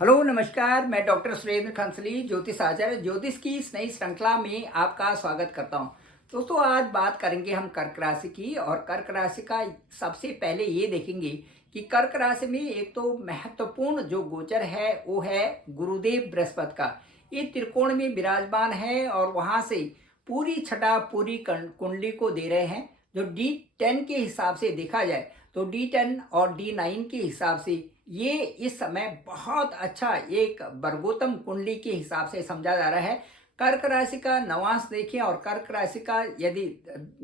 Hello नमस्कार, मैं doctor Surendra खंसली ज्योतिष आचार्य ज्योतिष की इस नई श्रृंखला में आपका स्वागत करता हूं। दोस्तों, आज बात करेंगे हम कर्क राशि की। और कर्क राशि का सबसे पहले ये देखेंगे कि कर्क राशि में एक तो महत्वपूर्ण जो गोचर है वो है गुरुदेव बृहस्पति का। ये त्रिकोण में विराजमान है और वहां से पूरी छठा पूरी कुंडली को दे रहे हैं। जो D10 के हिसाब से देखा जाए तो D10 और D9 के हिसाब से ये इस समय बहुत अच्छा एक वर्गोत्तम कुंडली के हिसाब से समझा जा रहा है। कर्क राशि का नवांश देखें और कर्क राशि का यदि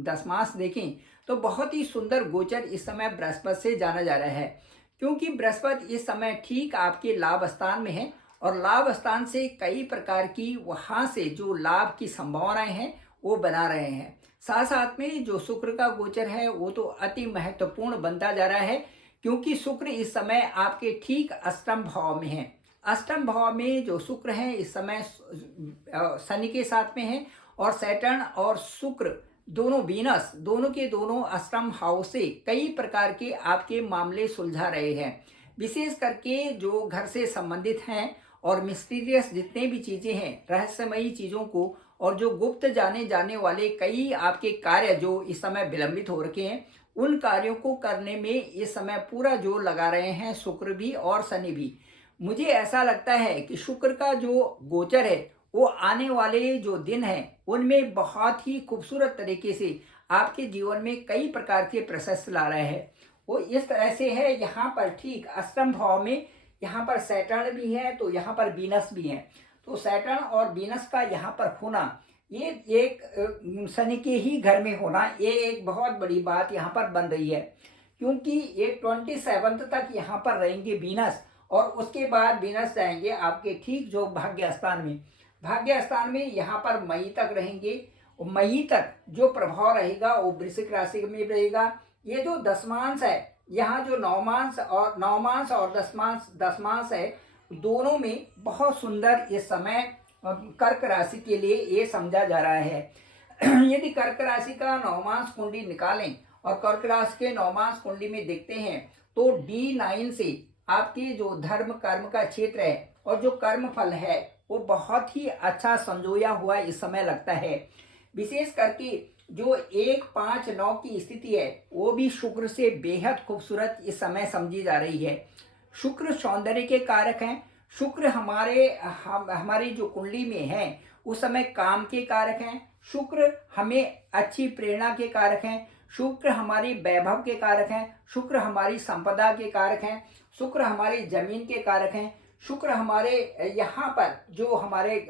दशमांश देखें तो बहुत ही सुंदर गोचर इस समय बृहस्पति से जाना जा रहा है, क्योंकि बृहस्पति इस समय ठीक आपके लाभ स्थान में है और लाभ स्थान से कई प्रकार की वहां से जो लाभ की संभावनाएं हैं वो बना रहे हैं। साथ साथ में जो शुक्र का गोचर है वो तो अति महत्वपूर्ण बनता जा रहा है, क्योंकि शुक्र इस समय आपके ठीक अष्टम भाव में है। अष्टम भाव में जो शुक्र है इस समय शनि के साथ में है और सैटर्न और शुक्र दोनों वीनस दोनों के दोनों अष्टम भाव से कई प्रकार के आपके मामले सुलझा रहे हैं। विशेष करके जो घर से संबंधित हैं और मिस्टीरियस जितने भी चीजें हैं, रहस्यमयी चीजों को और जो गुप्त जाने जाने वाले कई आपके कार्य जो इस समय विलंबित हो रखे हैं, उन कार्यों को करने में इस समय पूरा जोर लगा रहे हैं शुक्र भी और शनि भी। मुझे ऐसा लगता है कि शुक्र का जो गोचर है वो आने वाले जो दिन हैं उनमें बहुत ही खूबसूरत तरीके से आपके जीवन में कई प्रकार के प्रशस्त ला रहे हैं। वो इस तरह से है, यहाँ पर ठीक अष्टम भाव में यहाँ पर सैटर्न भी है तो यहाँ पर वीनस भी है। तो सैटर्न और वीनस का यहाँ पर होना, ये एक शनि के ही घर में होना, ये एक बहुत बड़ी बात यहाँ पर बन रही है, क्योंकि ये 27 तक यहाँ पर रहेंगे वीनस और उसके बाद वीनस जाएंगे आपके ठीक जो भाग्य स्थान में। भाग्य स्थान में यहाँ पर मई तक रहेंगे। मई तक जो प्रभाव रहेगा वो वृश्चिक राशि में रहेगा। ये जो दशमांश है, यहाँ जो नवमांश और दशमांश है, दोनों में बहुत सुंदर इस समय कर्क राशि के लिए ये समझा जा रहा है। यदि कर्क राशि का नवमांश कुंडली निकालें और कर्क राशि के नवमांश कुंडली में देखते हैं तो D9 से आपके जो धर्म कर्म का क्षेत्र है और जो कर्म फल है वो बहुत ही अच्छा संजोया हुआ इस समय लगता है। विशेष करके जो 1-5-9 की स्थिति है वो भी शुक्र से बेहद खूबसूरत इस समय समझी जा रही है। शुक्र सौंदर्य के कारक हैं। शुक्र हमारी जो कुंडली में है उस समय काम के कारक हैं। शुक्र हमें अच्छी प्रेरणा के कारक हैं। शुक्र हमारी वैभव के कारक हैं। शुक्र हमारी संपदा के कारक हैं। शुक्र हमारी जमीन के कारक हैं। शुक्र हमारे यहाँ पर जो हमारे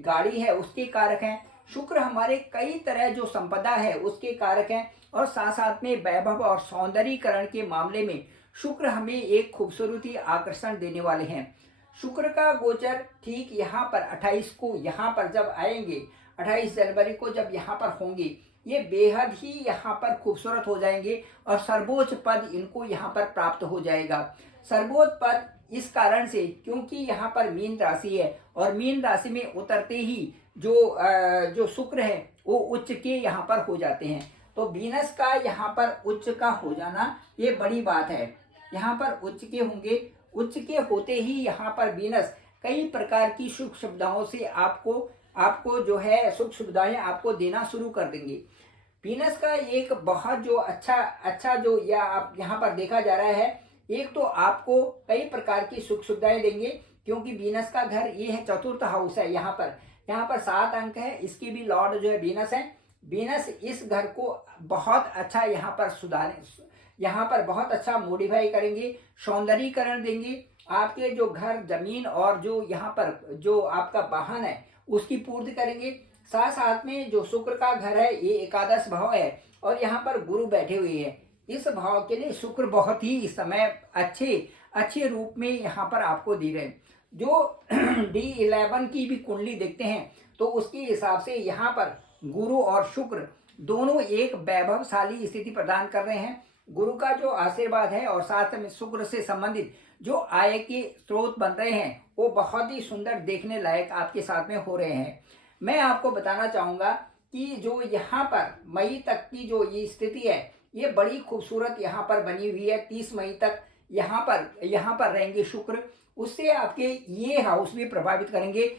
गाड़ी है उसके कारक हैं। शुक्र हमारे कई तरह जो संपदा है उसके कारक हैं। और साथ साथ में वैभव और सौंदर्यीकरण के मामले में शुक्र हमें एक खूबसूरती आकर्षण देने वाले हैं। शुक्र का गोचर ठीक यहाँ पर 28 को यहाँ पर जब आएंगे, 28 जनवरी को जब यहाँ पर होंगे, ये बेहद ही यहाँ पर खूबसूरत हो जाएंगे और सर्वोच्च पद इनको यहाँ पर प्राप्त हो जाएगा। सर्वोच्च पद इस कारण से क्योंकि यहाँ पर मीन राशि है और मीन राशि में उतरते ही जो शुक्र है वो उच्च के यहाँ पर हो जाते हैं। तो वीनस का यहाँ पर उच्च का हो जाना ये बड़ी बात है। यहाँ पर उच्च के होंगे, उच्च के होते ही यहाँ पर वीनस कई प्रकार की सुख सुविधाओं से आपको जो है सुख सुविधाएं आपको देना शुरू कर देंगे। वीनस का एक बहुत जो अच्छा जो आप यहाँ पर देखा जा रहा है, एक तो आपको कई प्रकार की सुख सुविधाएं देंगे, क्योंकि वीनस का घर ये है, चतुर्थ हाउस है। यहाँ पर 7 अंक है, इसकी भी लॉर्ड जो है वीनस है। वीनस इस घर को बहुत अच्छा यहाँ पर बहुत अच्छा मॉडिफाई करेंगे, सौंदर्यीकरण देंगे। आपके जो घर जमीन और जो यहाँ पर जो आपका वाहन है उसकी पूर्ति करेंगे। साथ साथ में जो शुक्र का घर है ये एकादश भाव है और यहाँ पर गुरु बैठे हुए हैं। इस भाव के लिए शुक्र बहुत ही इस समय अच्छे रूप में यहाँ पर आपको दे रहे हैं। जो D11 की भी कुंडली देखते हैं तो उसके हिसाब से यहाँ पर गुरु और शुक्र दोनों एक वैभवशाली स्थिति प्रदान कर रहे हैं। गुरु का जो आशीर्वाद है और साथ में शुक्र से संबंधित जो आय के स्रोत बन रहे हैं वो बहुत ही सुंदर देखने लायक आपके साथ में हो रहे हैं। मैं आपको बताना चाहूंगा कि जो यहाँ पर मई तक की जो ये स्थिति है ये बड़ी खूबसूरत यहाँ पर बनी हुई है। 30 मई तक यहाँ पर रहेंगे शुक्र, उससे आपके ये हाउस भी प्रभावित करेंगे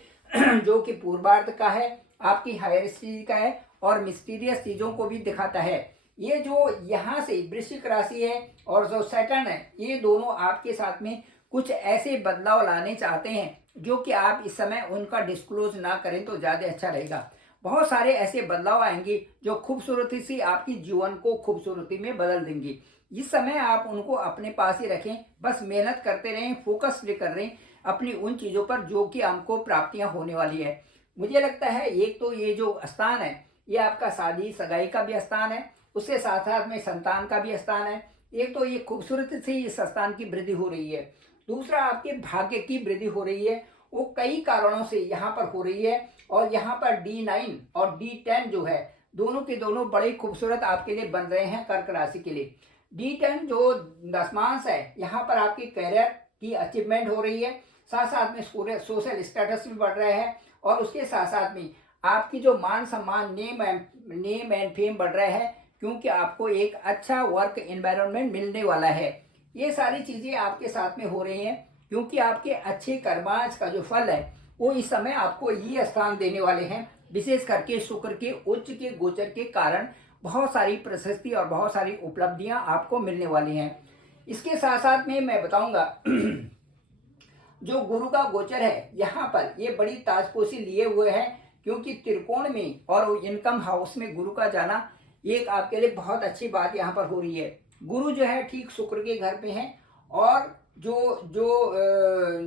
जो कि पूर्वार्ध का है, आपकी हायर स्टडी का है और मिस्टीरियस चीजों को भी दिखाता है। ये जो यहाँ से वृश्चिक राशि है और जो सैटर्न है, ये दोनों आपके साथ में कुछ ऐसे बदलाव लाने चाहते हैं जो कि आप इस समय उनका डिस्क्लोज ना करें तो ज्यादा अच्छा रहेगा। बहुत सारे ऐसे बदलाव आएंगे जो खूबसूरती से आपकी जीवन को खूबसूरती में बदल देंगे। इस समय आप उनको अपने पास ही रखें, बस मेहनत करते रहें, फोकस भी कर रहें अपनी उन चीजों पर जो कि हमको प्राप्तियां होने वाली है। मुझे लगता है एक तो ये जो स्थान है ये आपका शादी सगाई का भी स्थान है, उसके साथ साथ में संतान का भी स्थान है। एक तो ये खूबसूरती से इस स्थान की वृद्धि हो रही है, दूसरा आपके भाग्य की वृद्धि हो रही है, वो कई कारणों से यहाँ पर हो रही है। और यहाँ पर D9 और D10 जो है दोनों के दोनों बड़े खूबसूरत आपके लिए बन रहे हैं कर्क राशि के लिए। D10 जो दशमांश है, यहाँ पर आपकी कैरियर की अचीवमेंट हो रही है, साथ साथ में सोशल स्टेटस भी बढ़ रहा है और उसके साथ साथ में आपकी जो मान सम्मान नेम एंड फेम बढ़ रहा है, क्योंकि आपको एक अच्छा वर्क एनवायरनमेंट मिलने वाला है। ये सारी चीजें आपके साथ में हो रही हैं क्योंकि आपके अच्छे कर्मांश का जो फल है वो इस समय आपको ये स्थान देने वाले हैं। विशेष करके शुक्र के उच्च के गोचर के कारण बहुत सारी प्रशस्ति और बहुत सारी उपलब्धियां आपको मिलने वाली हैं। इसके साथ साथ में मैं बताऊंगा जो गुरु का गोचर है यहाँ पर ये बड़ी ताजपोशी लिए हुए है, क्योंकि त्रिकोण में और इनकम हाउस में गुरु का जाना एक आपके लिए बहुत अच्छी बात यहाँ पर हो रही है। गुरु जो है ठीक शुक्र के घर पे है और जो जो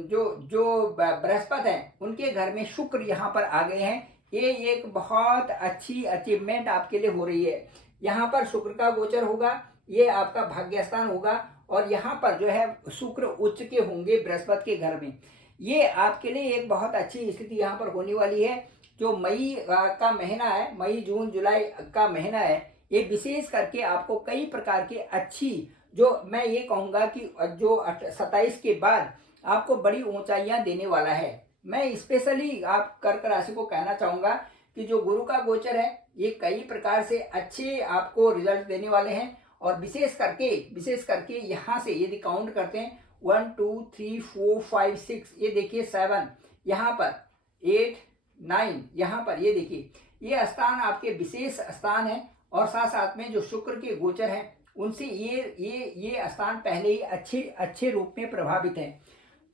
जो जो बृहस्पति है उनके घर में शुक्र यहाँ पर आ गए हैं। ये एक बहुत अच्छी अचीवमेंट आपके लिए हो रही है। यहाँ पर शुक्र का गोचर होगा, ये आपका भाग्य स्थान होगा और यहाँ पर जो है शुक्र उच्च के होंगे बृहस्पति के घर में। ये आपके लिए एक बहुत अच्छी स्थिति यहाँ पर होने वाली है। जो मई का महीना है, मई जून जुलाई का महीना है, ये विशेष करके आपको कई प्रकार की अच्छी, जो मैं ये कहूँगा कि जो 27 के बाद आपको बड़ी ऊंचाइयां देने वाला है। मैं स्पेशली आप कर्क राशि को कहना चाहूँगा कि जो गुरु का गोचर है ये कई प्रकार से अच्छे आपको रिजल्ट देने वाले हैं। और विशेष करके यहाँ से यदि काउंट करते हैं 1 2 3 4 5 6, ये देखिए 7, यहाँ पर 8 9, यहाँ पर ये देखिए ये स्थान आपके विशेष स्थान है। और साथ साथ में जो शुक्र के गोचर है उनसे ये स्थान पहले ही अच्छे रूप में प्रभावित है।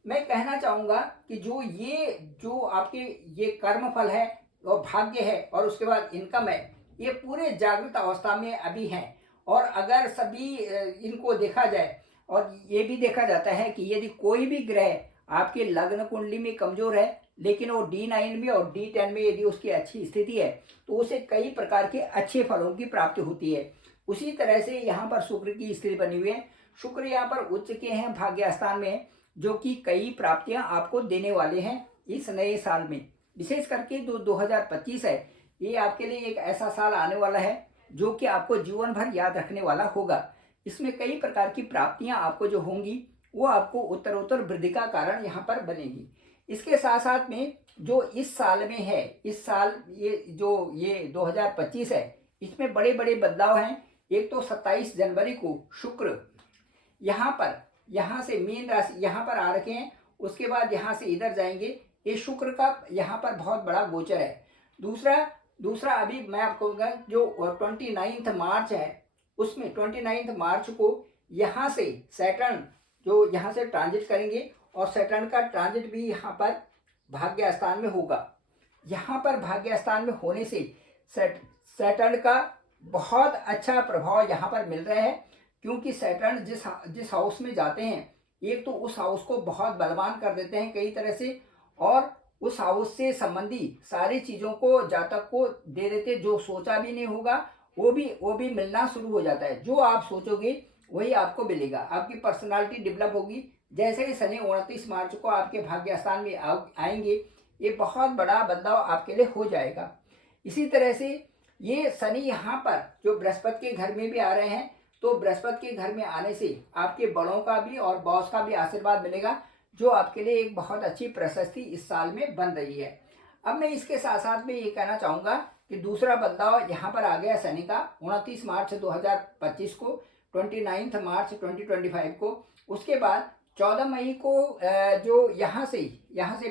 मैं कहना चाहूंगा कि जो आपके ये कर्म फल है और भाग्य है और उसके बाद इनकम है, ये पूरे जागृत अवस्था में अभी हैं। और अगर सभी इनको देखा जाए और ये भी देखा जाता है कि यदि कोई भी ग्रह आपके लग्न कुंडली में कमजोर है लेकिन वो D9 में और D10 में यदि उसकी अच्छी स्थिति है तो उसे कई प्रकार के अच्छे फलों की प्राप्ति होती है। उसी तरह से यहाँ पर शुक्र की स्थिति बनी हुई है। शुक्र यहाँ पर उच्च के हैं, भाग्य स्थान में, जो कि कई प्राप्तियां आपको देने वाले हैं इस नए साल में। विशेष करके जो 2025 है ये आपके लिए एक ऐसा साल आने वाला है जो कि आपको जीवन भर याद रखने वाला होगा। इसमें कई प्रकार की प्राप्तियां आपको जो होंगी वो आपको उत्तरोत्तर वृद्धि का कारण यहाँ पर बनेगी। इसके साथ साथ में जो इस साल में है, इस साल ये 2025 है, इसमें बड़े बड़े बदलाव हैं। एक तो 27 जनवरी को शुक्र यहाँ से मीन राशि यहाँ पर आ रखे हैं, उसके बाद यहाँ से इधर जाएंगे। ये शुक्र का यहाँ पर बहुत बड़ा गोचर है। दूसरा अभी मैं आपको कहूँगा जो 29 मार्च है, उसमें 29 मार्च को यहाँ से सैटर्न जो यहाँ से ट्रांजिट करेंगे और सैटर्न का ट्रांजिट भी यहाँ पर भाग्य स्थान में होगा। यहाँ पर भाग्य स्थान में होने से सैटर्न का बहुत अच्छा प्रभाव यहाँ पर मिल रहा है, क्योंकि सैटर्न जिस हाउस में जाते हैं एक तो उस हाउस को बहुत बलवान कर देते हैं कई तरह से, और उस हाउस से संबंधी सारी चीज़ों को जातक को दे देते, जो सोचा भी नहीं होगा वो भी मिलना शुरू हो जाता है। जो आप सोचोगे वही आपको मिलेगा। आपकी पर्सनालिटी डेवलप होगी। जैसे ही शनि 29 मार्च को आपके भाग्य स्थान में आएंगे, ये बहुत बड़ा बदलाव आपके लिए हो जाएगा। इसी तरह से ये शनि यहाँ पर जो बृहस्पति के घर में भी आ रहे हैं, तो बृहस्पति के घर में आने से आपके बड़ों का भी और बॉस का भी आशीर्वाद मिलेगा, जो आपके लिए एक बहुत अच्छी प्रशस्ति इस साल में बन रही है। अब मैं इसके साथ साथ में ये कहना चाहूँगा कि दूसरा बदलाव यहाँ पर आ गया शनि का 29 मार्च 2025 को, 29 मार्च 2025 को उसके बाद 14 मई को जो यहाँ से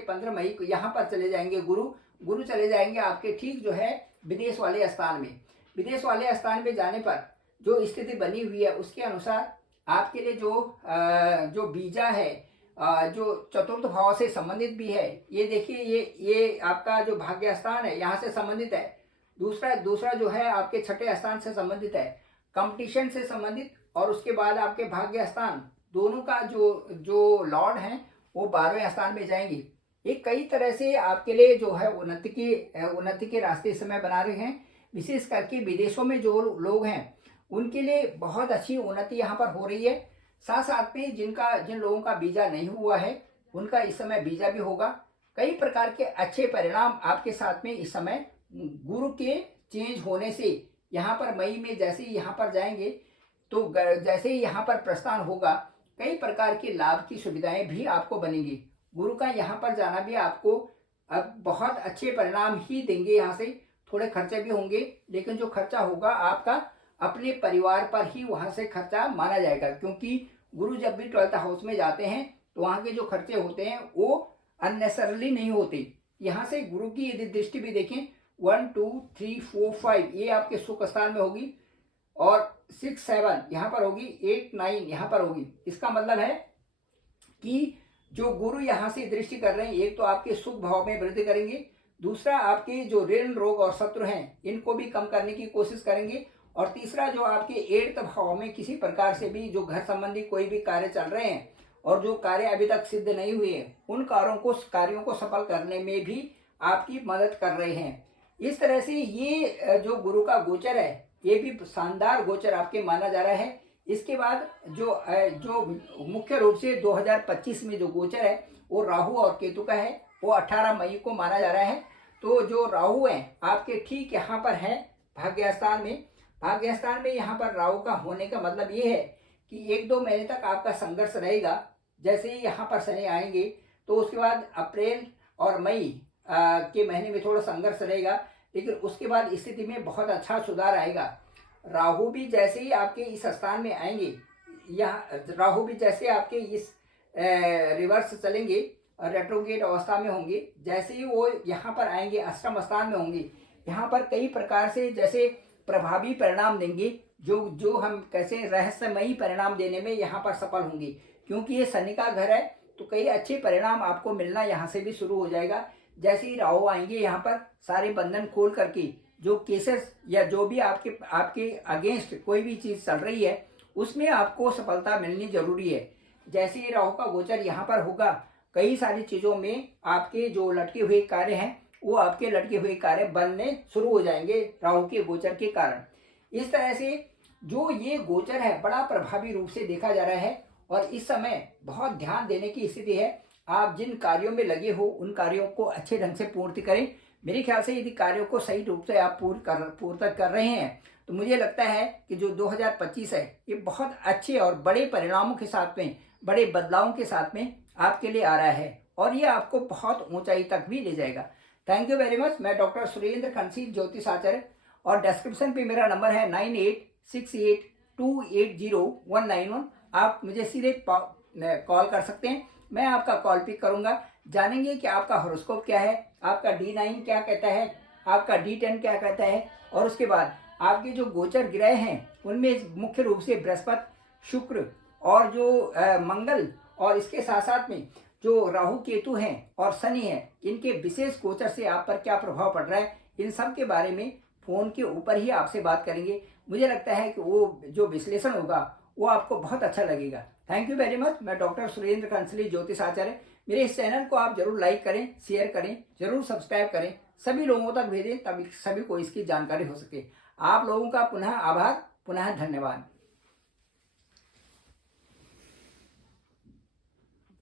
15 मई को यहाँ पर चले जाएंगे गुरु चले जाएंगे आपके ठीक जो है विदेश वाले स्थान में। विदेश वाले स्थान में जाने पर जो स्थिति बनी हुई है उसके अनुसार आपके लिए जो बीजा है जो चतुर्थ भाव से संबंधित भी है, ये देखिए ये आपका जो भाग्य स्थान है यहाँ से संबंधित है। दूसरा जो है आपके छठे स्थान से संबंधित है, कंपटीशन से संबंधित। और उसके बाद आपके भाग्य स्थान दोनों का जो लॉर्ड हैं वो 12वें स्थान में जाएंगे। ये कई तरह से आपके लिए जो है उन्नति के रास्ते इस समय बना रहे हैं। विशेष करके विदेशों में जो लोग हैं उनके लिए बहुत अच्छी उन्नति यहाँ पर हो रही है। साथ साथ में जिन लोगों का वीजा नहीं हुआ है उनका इस समय वीजा भी होगा। कई प्रकार के अच्छे परिणाम आपके साथ में इस समय गुरु के चेंज होने से यहाँ पर मई में जैसे ही यहाँ पर जाएंगे तो जैसे ही यहाँ पर प्रस्थान होगा कई प्रकार के लाभ की सुविधाएं भी आपको बनेंगी। गुरु का यहाँ पर जाना भी आपको अब बहुत अच्छे परिणाम ही देंगे। यहाँ से थोड़े खर्चे भी होंगे, लेकिन जो खर्चा होगा आपका अपने परिवार पर ही वहाँ से खर्चा माना जाएगा, क्योंकि गुरु जब भी 12th हाउस में जाते हैं तो वहाँ के जो खर्चे होते हैं वो अननेसेसरली नहीं होते। यहाँ से गुरु की यदि दृष्टि भी देखें 1 2 3 4 5 ये आपके सुख स्थान में होगी और 6 7 यहाँ पर होगी, 8 9 यहाँ पर होगी। इसका मतलब है कि जो गुरु यहाँ से दृष्टि कर रहे हैं एक तो आपके सुख भाव में वृद्धि करेंगे, दूसरा आपके जो ऋण रोग और शत्रु हैं इनको भी कम करने की कोशिश करेंगे, और तीसरा जो आपके 8th भाव में किसी प्रकार से भी जो घर संबंधी कोई भी कार्य चल रहे हैं और जो कार्य अभी तक सिद्ध नहीं हुए हैं उन कार्यों को सफल करने में भी आपकी मदद कर रहे हैं। इस तरह से ये जो गुरु का गोचर है ये भी शानदार गोचर आपके माना जा रहा है। इसके बाद जो मुख्य रूप से 2025 में जो गोचर है वो राहु और केतु का है, वो 18 मई को माना जा रहा है। तो जो राहु है आपके ठीक यहाँ पर है भाग्यस्थान में यहाँ पर राहु का होने का मतलब ये है कि 1-2 महीने तक आपका संघर्ष रहेगा। जैसे ही यहाँ पर शनि आएंगे तो उसके बाद अप्रैल और मई के महीने में थोड़ा संघर्ष रहेगा, लेकिन उसके बाद स्थिति में बहुत अच्छा सुधार आएगा। राहु भी जैसे ही आपके इस स्थान में आएंगे, यहाँ राहु भी जैसे आपके इस रिवर्स चलेंगे और रेट्रोगेट अवस्था में होंगे, जैसे ही वो यहाँ पर आएंगे अष्टम स्थान में होंगे, यहाँ पर कई प्रकार से जैसे प्रभावी परिणाम देंगे, जो हम कैसे रहस्यमयी परिणाम देने में यहाँ पर सफल होंगे। क्योंकि ये शनि का घर है तो कई अच्छे परिणाम आपको मिलना यहाँ से भी शुरू हो जाएगा। जैसे ही राहु आएंगे यहाँ पर सारे बंधन खोल करके जो केसेस या जो भी आपके अगेंस्ट कोई भी चीज़ चल रही है उसमें आपको सफलता मिलनी जरूरी है। जैसे ही राहु का गोचर यहाँ पर होगा कई सारी चीज़ों में आपके जो लटके हुए कार्य हैं वो आपके लटके हुए कार्य बनने शुरू हो जाएंगे राहु के गोचर के कारण। इस तरह से जो ये गोचर है बड़ा प्रभावी रूप से देखा जा रहा है और इस समय बहुत ध्यान देने की स्थिति है। आप जिन कार्यों में लगे हो उन कार्यों को अच्छे ढंग से पूर्ति करें। मेरे ख्याल से यदि कार्यों को सही रूप से आप पूर्ति कर रहे हैं तो मुझे लगता है कि जो 2025 है ये बहुत अच्छे और बड़े परिणामों के साथ में, बड़े बदलावों के साथ में आपके लिए आ रहा है और ये आपको बहुत ऊंचाई तक भी ले जाएगा। Thank you very much. मैं डॉक्टर सुरेंद्र खनसी, ज्योतिष आचार्य, और डिस्क्रिप्शन पे मेरा नंबर है 9868280191। आप मुझे सीधे कॉल कर सकते हैं, मैं आपका कॉल पिक करूंगा। जानेंगे कि आपका हॉरोस्कोप क्या है, आपका D9 क्या कहता है, आपका D10 क्या कहता है, और उसके बाद आपके जो गोचर ग्रह हैं उनमें मुख्य रूप से बृहस्पति, शुक्र और जो मंगल, और इसके साथ साथ में जो राहु केतु हैं और शनि है, इनके विशेष गोचर से आप पर क्या प्रभाव पड़ रहा है, इन सब के बारे में फोन के ऊपर ही आपसे बात करेंगे। मुझे लगता है कि वो जो विश्लेषण होगा वो आपको बहुत अच्छा लगेगा। Thank you very much. मैं डॉक्टर सुरेंद्र खनसली, ज्योतिष आचार्य। मेरे इस चैनल को आप जरूर लाइक करें, शेयर करें, जरूर सब्सक्राइब करें, सभी लोगों तक भेजें ताकि सभी को इसकी जानकारी हो सके। आप लोगों का पुनः आभार, पुनः धन्यवाद।